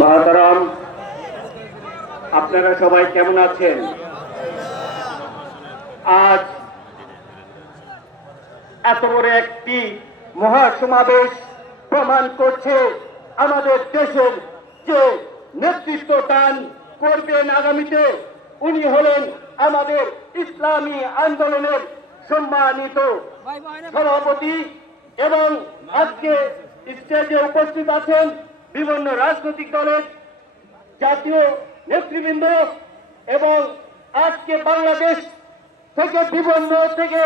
মহতরম, আপনারা সবাই কেমন আছেন? আজ এত বড় একটি মহাসমাবেশ প্রমাণ করছে আমাদের দেশের যে নেতৃত্ব দান করবেন আগামীতে উনি হলেন আমাদের ইসলামী আন্দোলনের সম্মানিত সভাপতি এবং আজকে স্টেজে উপস্থিত আছেন বিভিন্ন রাজনৈতিক দলের জাতীয় নেতৃবৃন্দ এবং আজকে বাংলাদেশ থেকে বিভিন্ন থেকে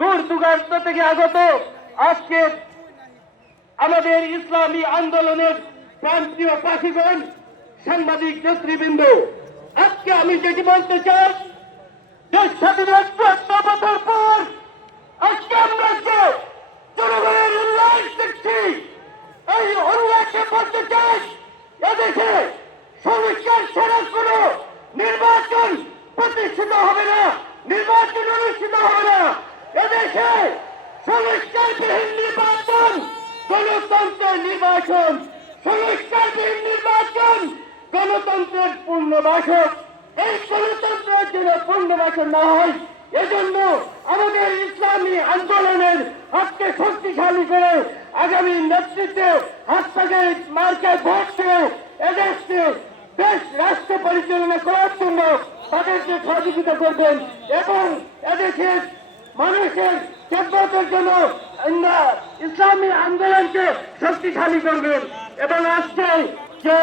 দূর দূরান্ত থেকে আগত আজকে আমাদের ইসলামী আন্দোলনের প্রান্তীয় পাখিগণ সাংবাদিক নেতৃবৃন্দ, আজকে আমি যেটি বলতে চাই, দেশ স্বাধীনের ৭৪ বছর পর আজকে আমরা যে জনগণের উল্লাস দেখছি, এই উল্লাসে বলতে চাই এদেশে সংস্কার ছাড়া কোন নির্বাচন প্রতিষ্ঠিত হবে না, নির্বাচন অনুষ্ঠিত হবে না। এদেশে সংস্কারবিহীন নির্বাচন গণতন্ত্রের নির্বাচন, সংস্কারবিহীন নির্বাচন গণতন্ত্রের পূর্ণবাসক। এই গণতন্ত্রের জন্য পূর্ণবাসন না হয়, এজন্য আমাদের ইসলামী আন্দোলনের হাতকে শক্তিশালী করে আগামী নেতৃত্বে হাত থেকে মার্কায় ভোট দিয়ে এদেশকে দেশ রাষ্ট্র পরিচালনা করার জন্য তাদেরকে সহযোগিতা করবেন এবং এদেশের মানুষের খেদমতের জন্য ইসলামী আন্দোলনকে শক্তিশালী করবেন এবং আজকে যে